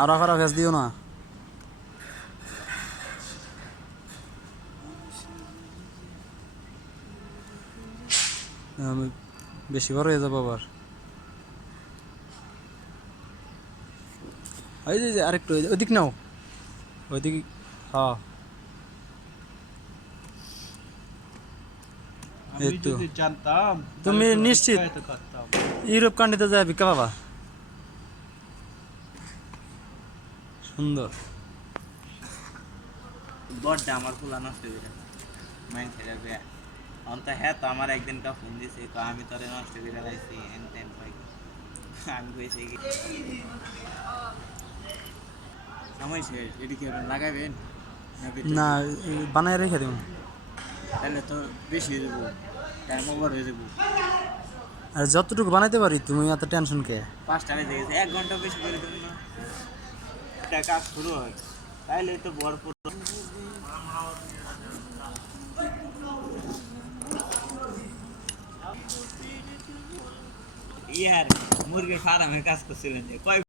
আর আবার ভেজ দিও না। বেশি বড় হয়ে যাবো আবার। ওই যে আরেকটু ওইদিক নাও, ওইদিক। হ্যাঁ এই আমি তো। যদি জানতাম তাহলে তুমি তো নিশ্চিত ভিক্ষায় তো করতাম। ইউরোপ কান্ট্রিতে যায় ভিক্ষা পাবা। সুন্দর। বড়টা আমার ফুলা নষ্ট করে মাইন ছেড়ে বিয়া অন্ত হ্যাঁ তো আমার একদিন কা ফোন দিছে তো আমি তোরে নষ্ট করে লাইছি এন টেন পাই আমি কইছি কি সময় শেষ এদিকে লাগাবেন না বেটে না বানায় রেখে দেবো। তাহলে তো বেশি হয়ে যাবো টাইম ওভার হয়ে যাবো আর যতটুকু বানাইতে পারি, তুমি এত টেনশন কে? 5টা বেজে গেছে 1 ঘন্টা বেশি করে দেবো না একটা কাজ শুরু হয় তাইলে তো ভরপুর ইয়ার মুরগির ফার্মের কাজ করছিলেন যে কয়